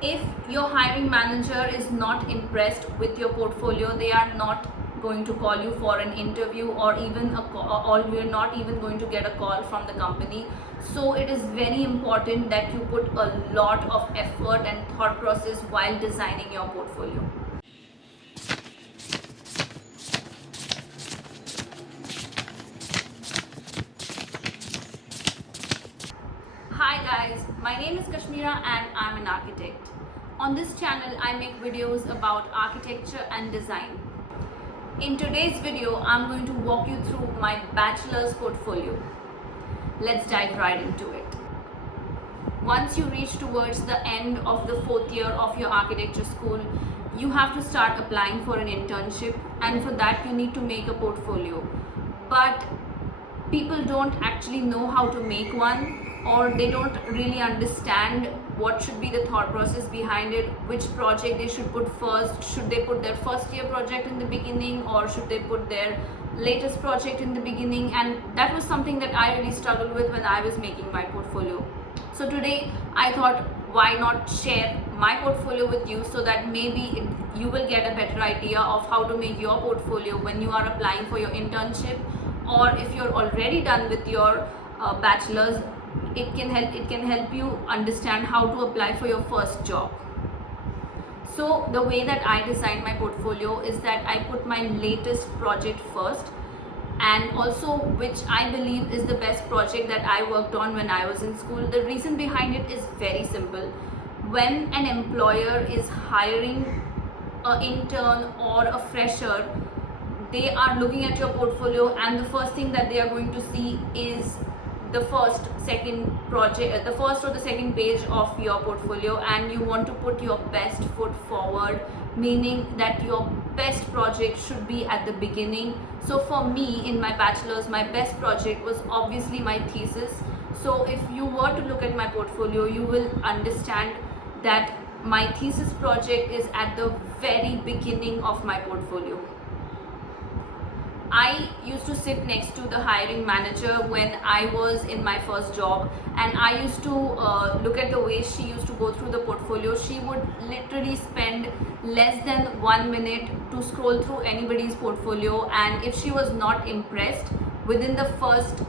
If your hiring manager is not impressed with your portfolio, they are not going to call you for an interview, or even a call, or you're not even going to get a call from the company. So it is very important that you put a lot of effort and thought process while designing your portfolio. Hi guys, my name is Kashmira and I'm an architect. On this channel, I make videos about architecture and design. In today's video, I'm going to walk you through my bachelor's portfolio. Let's dive right into it. Once you reach towards the end of the 4th year of your architecture school, you have to start applying for an internship, and for that you need to make a portfolio. But people don't actually know how to make one, or they don't really understand what should be the thought process behind it, which project they should put first. Should they put their first year project in the beginning, or should they put their latest project in the beginning? And that was something that I really struggled with when I was making my portfolio. So today I thought, why not share my portfolio with you, so that maybe you will get a better idea of how to make your portfolio when you are applying for your internship, or if you're already done with your bachelor's. It can help you understand how to apply for your first job. So the way that I designed my portfolio is that I put my latest project first, and also which I believe is the best project that I worked on when I was in school. The reason behind it is very simple. When an employer is hiring an intern or a fresher, they are looking at your portfolio, and the first thing that they are going to see is the first or the second page of your portfolio, and you want to put your best foot forward, meaning that your best project should be at the beginning. So for me, in my bachelor's, my best project was obviously my thesis. So if you were to look at my portfolio, you will understand that my thesis project is at the very beginning of my portfolio. I used to sit next to the hiring manager when I was in my first job, and I used to look at the way she used to go through the portfolio. She would literally spend less than 1 minute to scroll through anybody's portfolio, and if she was not impressed within the first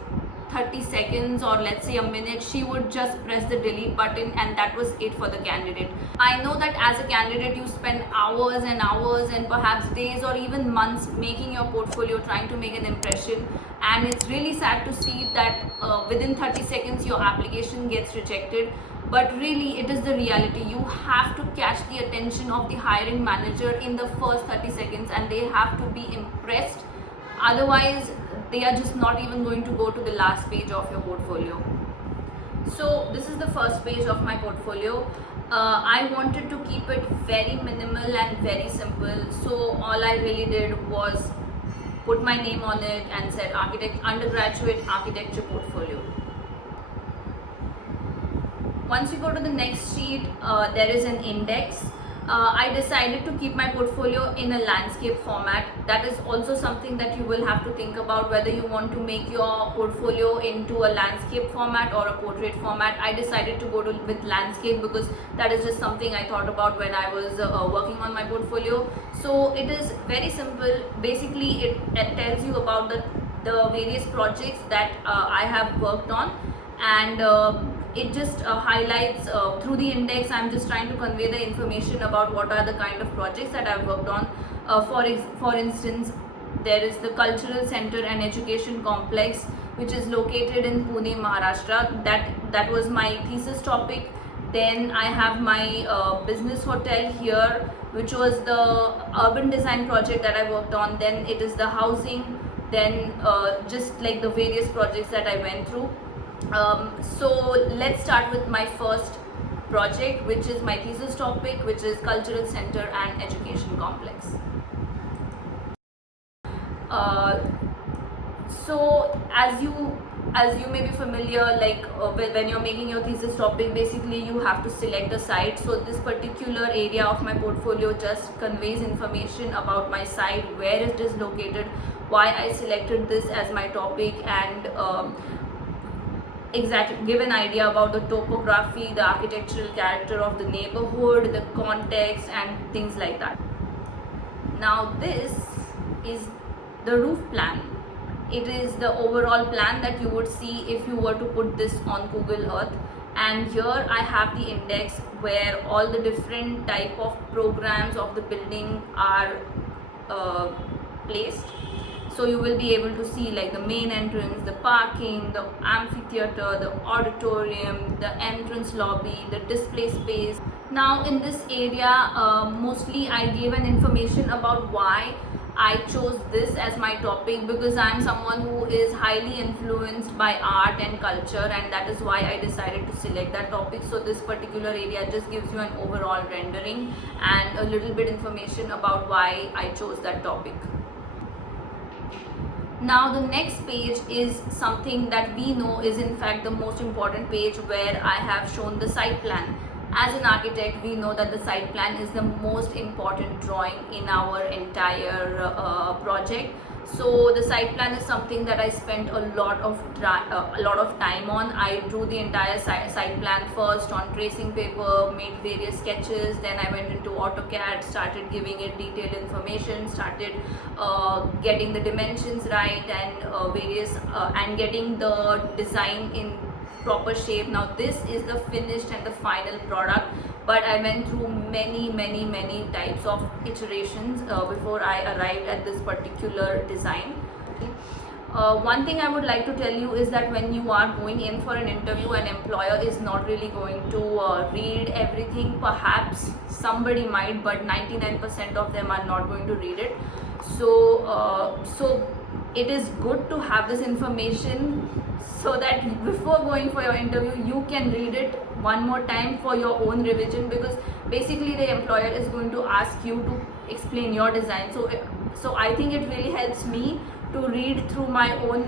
30 seconds, or let's say a minute, she would just press the delete button, and that was it for the candidate. I know that as a candidate you spend hours and hours and perhaps days or even months making your portfolio, trying to make an impression, and it's really sad to see that within 30 seconds your application gets rejected. But really, it is the reality. You have to catch the attention of the hiring manager in the first 30 seconds, and they have to be impressed. Otherwise, they are just not even going to go to the last page of your portfolio. So this is the first page of my portfolio. I wanted to keep it very minimal and very simple. So all I really did was put my name on it and said undergraduate architecture portfolio. Once you go to the next sheet, there is an index. I decided to keep my portfolio in a landscape format. That is also something that you will have to think about, whether you want to make your portfolio into a landscape format or a portrait format. I decided to go with landscape because that is just something I thought about when I was working on my portfolio. So it is very simple. Basically, it tells you about the various projects that I have worked on, and it just highlights through the index. I'm just trying to convey the information about what are the kind of projects that I've worked on. For instance, there is the Cultural Center and Education Complex, which is located in Pune, Maharashtra. That was my thesis topic. Then I have my business hotel here, which was the urban design project that I worked on. Then it is the housing. Then just like the various projects that I went through. So let's start with my first project, which is my thesis topic, which is Cultural Center and Education Complex. So as you may be familiar, like when you're making your thesis topic, basically you have to select a site. So this particular area of my portfolio just conveys information about my site, where it is located, why I selected this as my topic, and give an idea about the topography, the architectural character of the neighborhood, the context, and things like that. Now this is the roof plan. It is the overall plan that you would see if you were to put this on Google Earth. And here I have the index where all the different type of programs of the building are placed. So you will be able to see like the main entrance, the parking, the amphitheater, the auditorium, the entrance lobby, the display space. Now in this area, mostly I gave an information about why I chose this as my topic, because I am someone who is highly influenced by art and culture, and that is why I decided to select that topic. So this particular area just gives you an overall rendering and a little bit information about why I chose that topic. Now the next page is something that we know is in fact the most important page, where I have shown the site plan. As an architect, we know that the site plan is the most important drawing in our entire project. So the site plan is something that I spent a lot of time on. I drew the entire site plan first on tracing paper, made various sketches, then I went into AutoCAD, started giving it detailed information, started getting the dimensions right, and and getting the design in proper shape. Now this is the finished and the final product, but I went through many types of iterations before I arrived at this particular design. One thing I would like to tell you is that when you are going in for an interview, an employer is not really going to read everything. Perhaps somebody might, but 99% of them are not going to read it. So it is good to have this information so that before going for your interview you can read it one more time for your own revision, because basically the employer is going to ask you to explain your design. So I think it really helps me to read through my own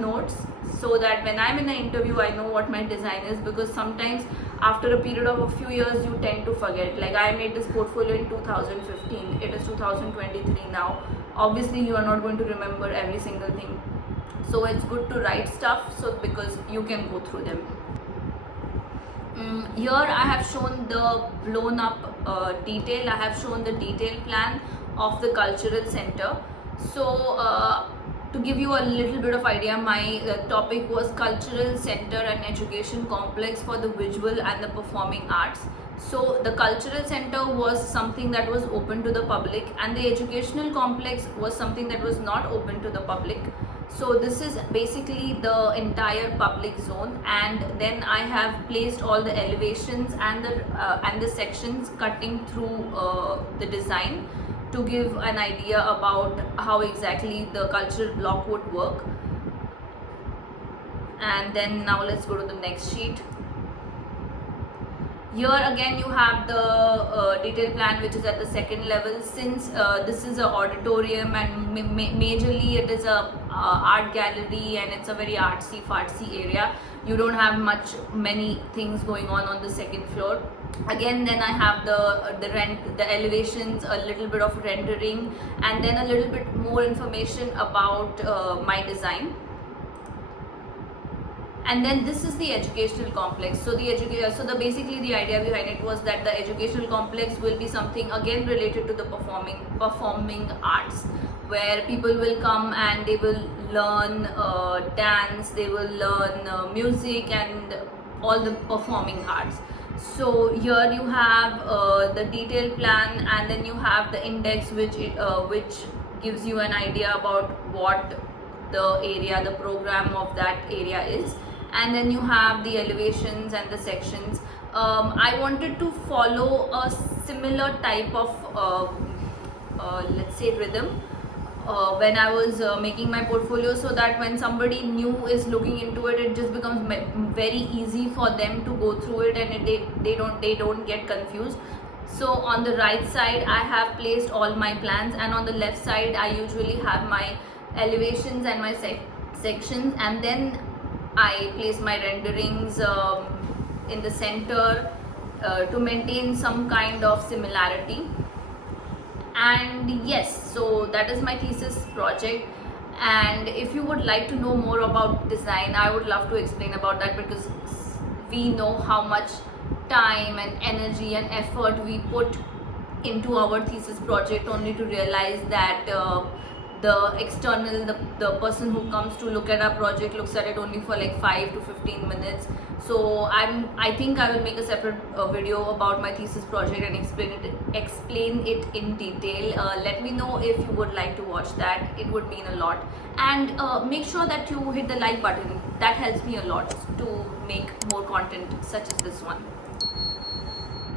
notes, so that when I'm in an interview I know what my design is, because sometimes after a period of a few years you tend to forget. Like I made this portfolio in 2015, it is 2023 now. Obviously you are not going to remember every single thing, so it's good to write stuff because you can go through them. Here I have shown the blown up detail. I have shown the detailed plan of the cultural center. So to give you a little bit of idea, my topic was cultural center and education complex for the visual and the performing arts. So the cultural center was something that was open to the public, and the educational complex was something that was not open to the public. So this is basically the entire public zone, and then I have placed all the elevations and the sections cutting through the design to give an idea about how exactly the cultural block would work. And then now let's go to the next sheet. Here again you have the detailed plan, which is at the second level. Since this is an auditorium and majorly it is a art gallery and it's a very artsy fartsy area, you don't have many things going on the second floor. Again, then I have the elevations, a little bit of rendering, and then a little bit more information about my design. And then this is the educational complex. So basically the idea behind it was that the educational complex will be something again related to the performing arts, where people will come and they will learn dance, they will learn music and all the performing arts. So here you have the detailed plan, and then you have the index which gives you an idea about what the program of that area is. And then you have the elevations and the sections. I wanted to follow a similar type of let's say rhythm when I was making my portfolio, so that when somebody new is looking into it, it just becomes very easy for them to go through it, and they don't get confused. So on the right side I have placed all my plans, and on the left side I usually have my elevations and my sections, and then I place my renderings in the center to maintain some kind of similarity. And yes, so that is my thesis project. And if you would like to know more about design, I would love to explain about that, because we know how much time and energy and effort we put into our thesis project, only to realize that the person who comes to look at our project looks at it only for like 5 to 15 minutes. So I think I will make a separate video about my thesis project and explain it in detail. Let me know if you would like to watch that. It would mean a lot. And make sure that you hit the like button. That helps me a lot to make more content such as this one.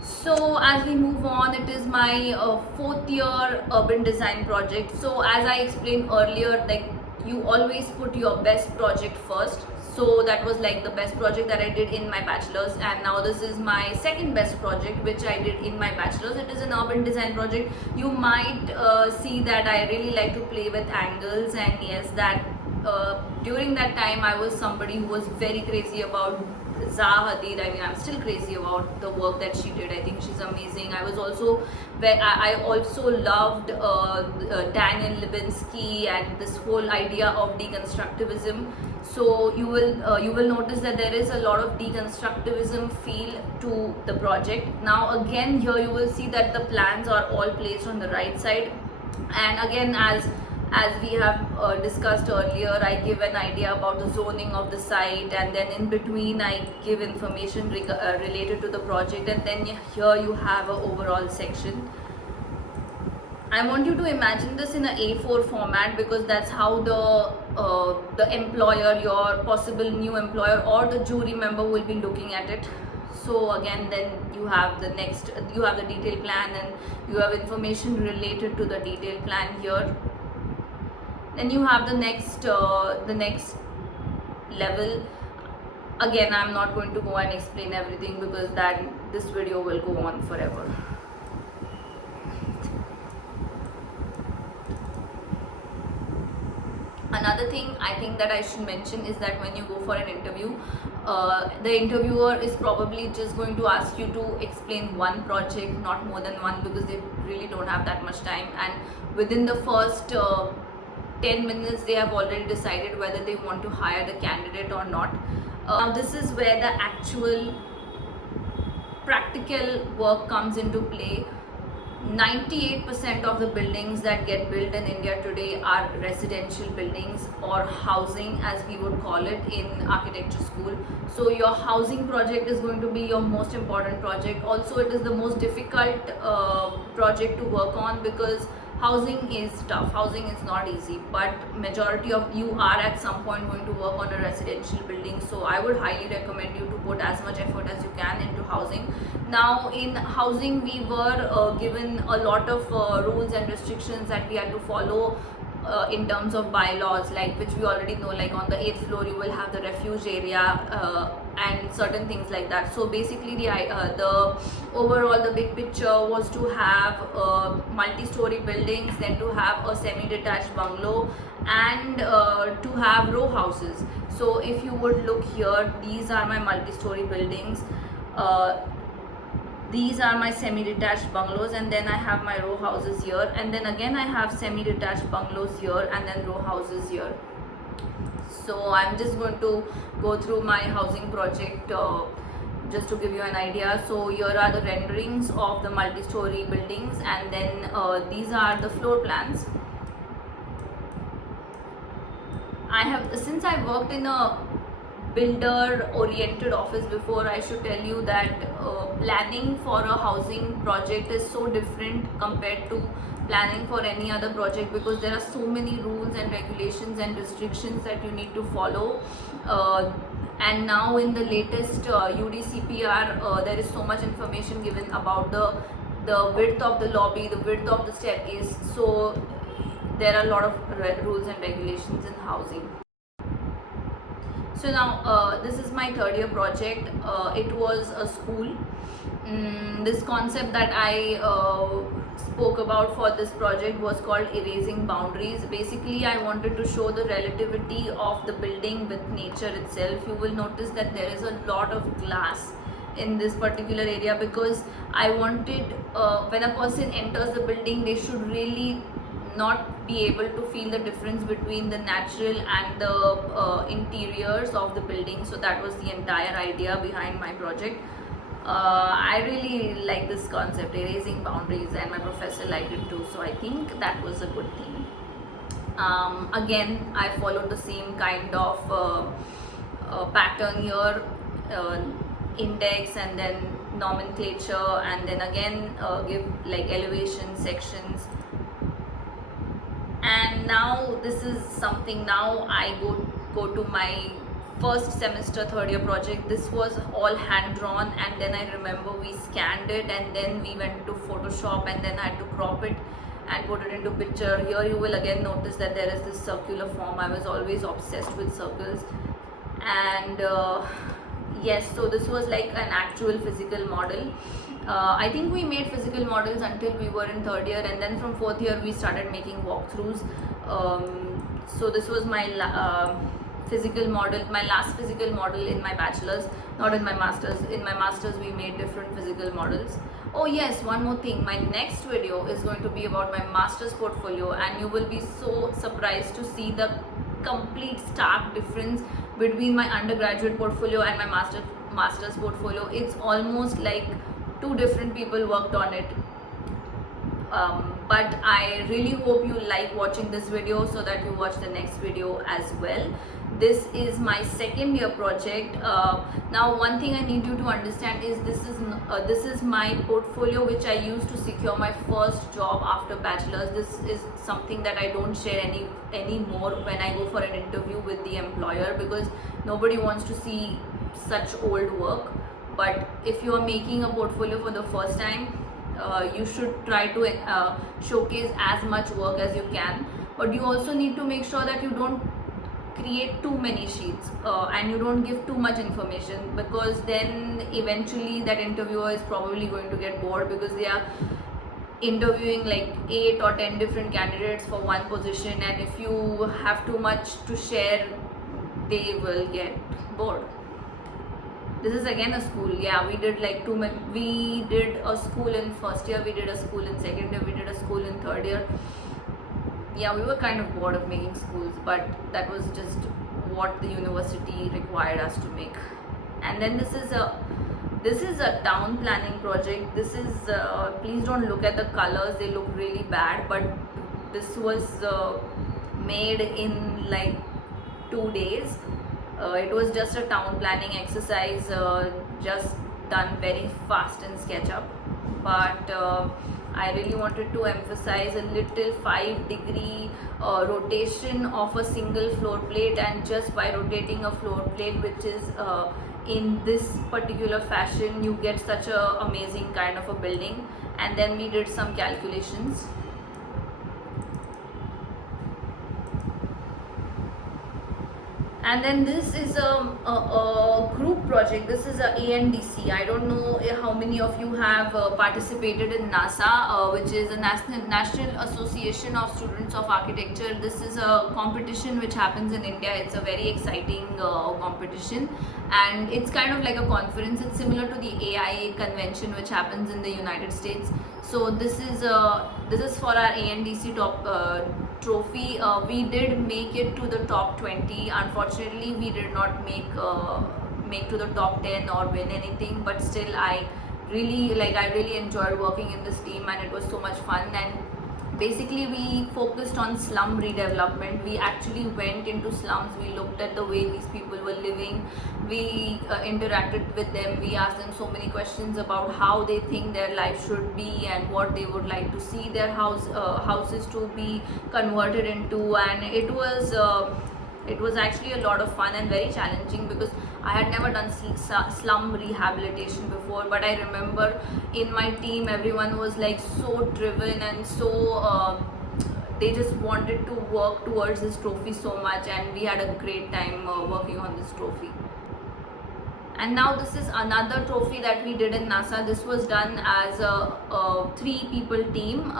So as we move on, it is my 4th year urban design project. So as I explained earlier, like, you always put your best project first. So that was like the best project that I did in my bachelor's, and now this is my second best project which I did in my bachelor's. It is an urban design project. You might see that I really like to play with angles, and yes, that during that time I was somebody who was very crazy about Zaha Hadid. I mean, I'm still crazy about the work that she did. I think she's amazing. I was also I also loved Daniel Libinsky and this whole idea of deconstructivism. So you will notice that there is a lot of deconstructivism feel to the project. Now again, here you will see that the plans are all placed on the right side, and again, as we have discussed earlier, I give an idea about the zoning of the site, and then in between I give information related to the project, and then here you have an overall section. I want you to imagine this in a A4 format, because that's how the employer, your possible new employer or the jury member, will be looking at it. So again, then you have the detailed plan, and you have information related to the detailed plan here. Then you have the next level. Again, I'm not going to go and explain everything, because this video will go on forever. Another thing I think that I should mention is that when you go for an interview, the interviewer is probably just going to ask you to explain one project, not more than one, because they really don't have that much time, and within the first 10 minutes they have already decided whether they want to hire the candidate or not. Now this is where the actual practical work comes into play. 98% of the buildings that get built in India today are residential buildings, or housing as we would call it in architecture school. So your housing project is going to be your most important project. Also, it is the most difficult project to work on, because housing is tough. Housing is not easy, but majority of you are at some point going to work on a residential building. So I would highly recommend you to put as much effort as you can into housing. Now in housing, we were given a lot of rules and restrictions that we had to follow in terms of bylaws, like, which we already know, like on the 8th floor you will have the refuge area and certain things like that. So basically the overall the big picture was to have multi-story buildings, then to have a semi-detached bungalow, and to have row houses. So if you would look here, these are my multi-story buildings, these are my semi-detached bungalows, and then I have my row houses here, and then again I have semi-detached bungalows here, and then row houses here. So I'm just going to go through my housing project just to give you an idea. So here are the renderings of the multi-story buildings, and then these are the floor plans. Since I worked in a builder oriented office before, I should tell you that planning for a housing project is so different compared to planning for any other project, because there are so many rules and regulations and restrictions that you need to follow. And now in the latest UDCPR, there is so much information given about the width of the lobby, the width of the staircase. So there are a lot of rules and regulations in housing. So now this is my 3rd year project. It was a school. This concept that I spoke about for this project was called erasing boundaries. Basically, I wanted to show the relativity of the building with nature itself. You will notice that there is a lot of glass in this particular area, because I wanted when a person enters the building, they should really not be able to feel the difference between the natural and the interiors of the building. So that was the entire idea behind my project. I really like this concept, erasing boundaries, and my professor liked it too, so I think that was a good thing. Again, I followed the same kind of pattern here, index and then nomenclature, and then again give like elevation sections. And now this is something, now I go to my first semester third year project. This was all hand drawn, and then I remember we scanned it and then we went to Photoshop, and then I had to crop it and put it into picture. Here you will again notice that there is this circular form. I was always obsessed with circles. And yes, so this was like an actual physical model. I think we made physical models until we were in third year, and then from fourth year we started making walkthroughs. So this was my physical model, my last physical model in my bachelor's, not in my master's. In my master's we made different physical models. Oh yes, one more thing, my next video is going to be about my master's portfolio, and you will be so surprised to see the complete stark difference between my undergraduate portfolio and my master's portfolio. It's almost like two different people worked on it. But I really hope you like watching this video, so that you watch the next video as well. This is my second year project. Now one thing I need you to understand is this is my portfolio which I used to secure my first job after bachelor's. This is something that I don't share anymore when I go for an interview with the employer, because nobody wants to see such old work. But if you are making a portfolio for the first time, you should try to showcase as much work as you can, but you also need to make sure that you don't create too many sheets and you don't give too much information, because then eventually that interviewer is probably going to get bored, because they are interviewing like 8 or 10 different candidates for one position, and if you have too much to share, they will get bored. This is again a school. Yeah, we did like we did a school in first year, we did a school in second year, we did a school in third year. Yeah, we were kind of bored of making schools, but that was just what the university required us to make. And then this is a town planning project. This is please don't look at the colors, they look really bad, but this was made in like 2 days. It was just a town planning exercise, just done very fast in SketchUp. But I really wanted to emphasize a little 5-degree rotation of a single floor plate, and just by rotating a floor plate which is in this particular fashion, you get such a amazing kind of a building. And then we did some calculations. And then this is a group project. This is a ANDC. I don't know how many of you have participated in NASA, which is a National Association of Students of Architecture. This is a competition which happens in India. It's a very exciting competition, and it's kind of like a conference. It's similar to the AIA convention which happens in the United States. So this is for our ANDC top trophy. We did make it to the top 20. Unfortunately, we did not make to the top 10 or win anything, but still I really enjoyed working in this team, and it was so much fun. And basically we focused on slum redevelopment. We actually went into slums, we looked at the way these people were living, we interacted with them, we asked them so many questions about how they think their life should be and what they would like to see their houses to be converted into. And it was actually a lot of fun and very challenging, because I had never done slum rehabilitation before. But I remember in my team everyone was like so driven and so they just wanted to work towards this trophy so much, and we had a great time working on this trophy. And now this is another trophy that we did in NASA. This was done as a 3-people team.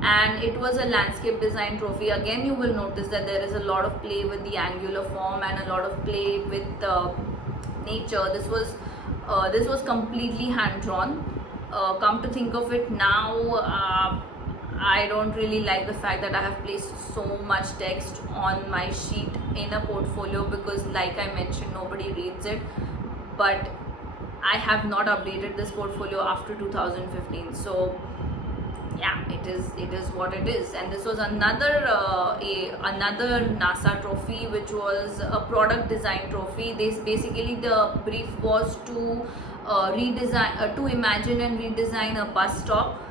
And it was a landscape design trophy. Again, you will notice that there is a lot of play with the angular form and a lot of play with nature. This was completely hand drawn. Come to think of it now, I don't really like the fact that I have placed so much text on my sheet in a portfolio, because like I mentioned, nobody reads it. But I have not updated this portfolio after 2015, so yeah, it is what it is. And this was another NASA trophy, which was a product design trophy. Basically, the brief was to redesign, to imagine and redesign a bus stop.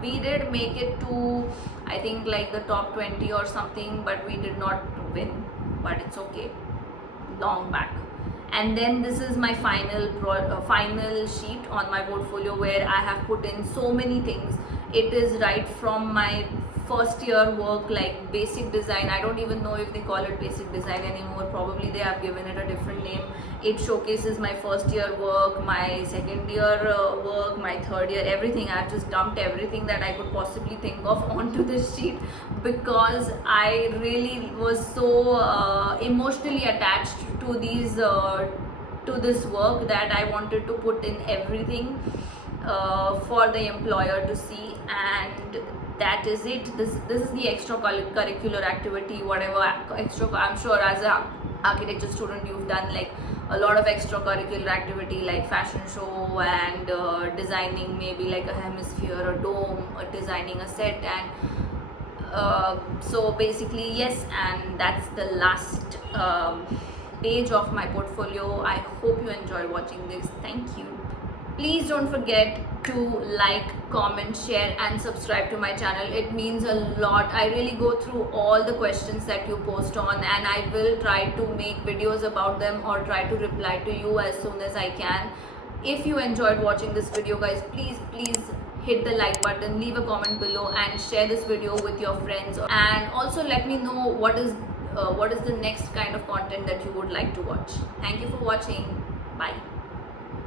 We did make it to, I think, like the top 20 or something, but we did not win, but it's okay, long back. And then this is my final sheet on my portfolio, where I have put in so many things. It is right from my first year work, like basic design. I don't even know if they call it basic design anymore, probably they have given it a different name. It showcases my first year work, my second year work, my third year, everything. I've just dumped everything that I could possibly think of onto this sheet, because I really was so emotionally attached to these to this work, that I wanted to put in everything for the employer to see. And that is it. This is the extracurricular activity, whatever extra. I'm sure as a architecture student you've done like a lot of extracurricular activity, like fashion show and designing maybe like a hemisphere, a dome, designing a set. And so basically, yes, and that's the last page of my portfolio. I hope you enjoyed watching this. Thank you. Please don't forget to like, comment, share and subscribe to my channel. It means a lot. I really go through all the questions that you post on, and I will try to make videos about them or try to reply to you as soon as I can. If you enjoyed watching this video, guys, please hit the like button, leave a comment below and share this video with your friends. And also let me know what is the next kind of content that you would like to watch. Thank you for watching. Bye.